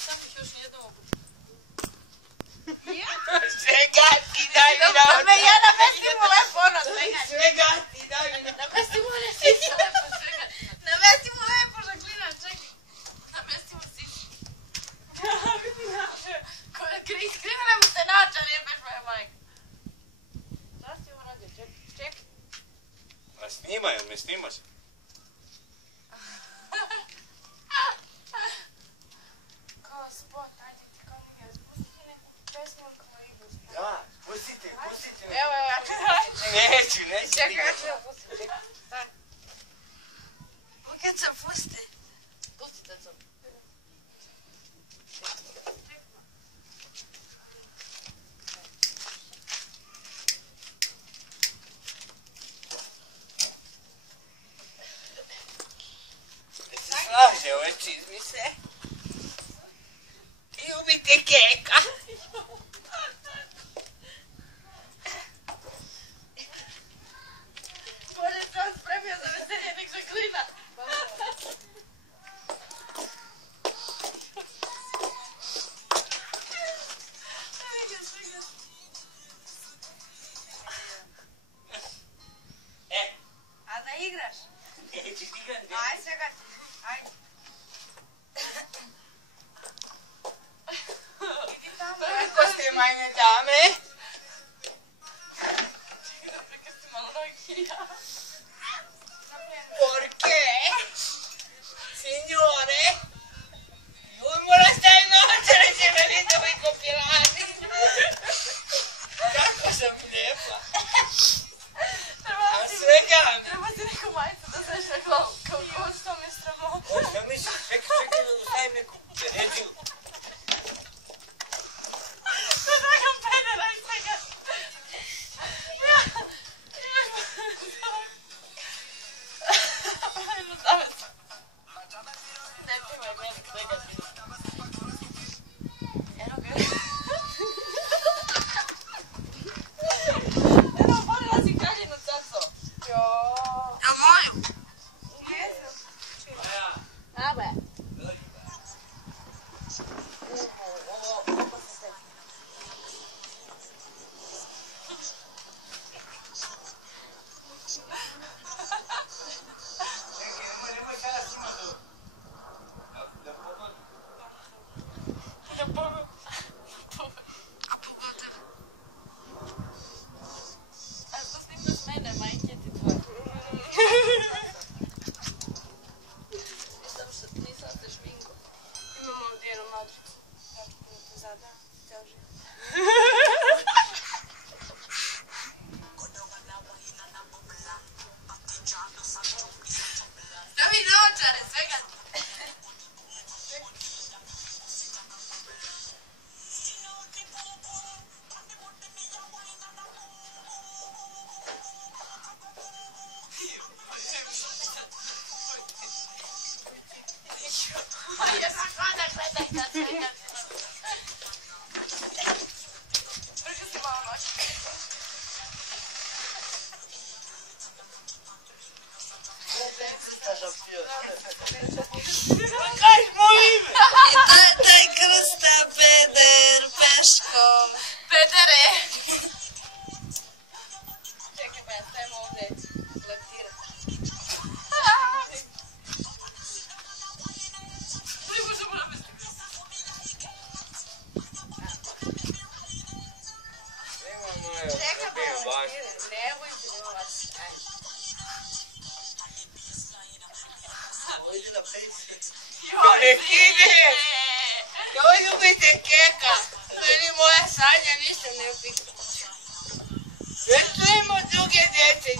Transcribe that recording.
Nisam ih još nijednom obučila. Svega ti daj mi na oči. Ja namestim mu lepo ono svega. Svega ti daj mi na oči. Namestim mu ne siša lepo svega. Namestim mu lepo Žaklina, čekaj. Namestim mu siša. Iskrenule mu se načan, jebeš moja majka. Šta si ovo radio? Čekaj. A snimaj, on me snimaš. Kao spot, ajde ti kao mi je spustiti neku pesmu ili kao igru spot. Da, pustite. Evo, ja ću Neću. čekaj, ja ću da pustim, čekaj. Stani. Kad se pusti? Pustite to. Slaže ove čizmice. Ljubite keka. Bolje sam spremio za veselje nek Žaklina. A da igraš? Neću igrati. Ajde svega ti. Ajde. Idi tamo. Kako ste majne dame? Čekaj da prekrstim malo nogi. Porke? Signore? Lui mora stare noćere, će me vidjeti kopirani. Kako sam lijepa. A svega mi. Treba ti neku majicu da znaš na glavu. Kao što mi je sramota. Šta misliš? Čekaj da ustavim neku ređu. To je nekam pedera i svega. Ajde, zavez. Ne primaj meni svega. Evo ga. Evo, bolila si kaljinu, caco. Joooo. Evo moju. Jesam. Abe. Nemoj sada snima to. Da pomoći. Da pomoći. A pogotovo. A što snimaš mene, majke ti tvoje? Nisam se šminko. Imamo ovdje jednu matricu. Ja ću te zadam, cijel život. Stavi naočare, svega. Ja sam sada gledaj da svega. Prvi si malo noći. Kaj molim? Taj krsta peder peškom. Pedere. Čekaj pa ja stavim ovdje leptira. Ne možemo namestiti. Čekaj pa ja leptira. Ne bojte nema vas. Ide na pejci. Rekine! Joj, ljubite keka. Meni moja sanja ništa ne pita. Sve što ima druge djece,